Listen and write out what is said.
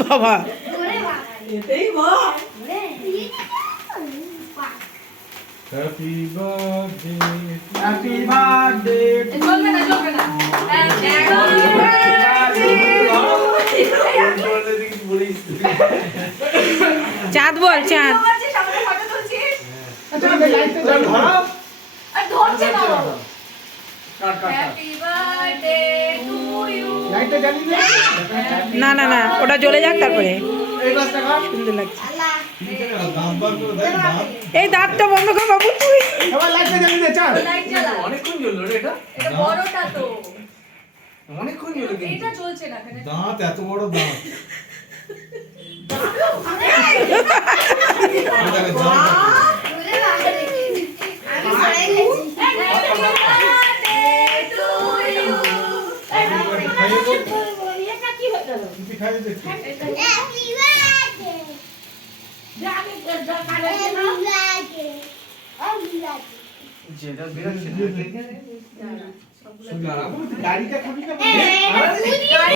বাবা এটাই মা। হ্যাপি বার্থডে হ্যাপি বার্থডে চলবে না চাঁদ বল চাঁদ লাইটটা জ্বালিয়ে দে না না না ওটা জ্বলে যাক তারপরে এই রাস্তা কাট সুন্দর লাগছে দাঁত বার করে দেখ দাঁত এই দাঁতটা বন্ধ কর বাবু তুই সবাই লাইটটা জ্বালিয়ে দে চল অনেকক্ষণ জ্বললো রে এটা। বড়টা তো অনেকক্ষণ জ্বললো কিন্তু। এটা চলছে না কেন দাঁত এত বড় দাঁত খাইয়ে দেখি যেটা বেরোচ্ছে না। গাড়িটা খাবি না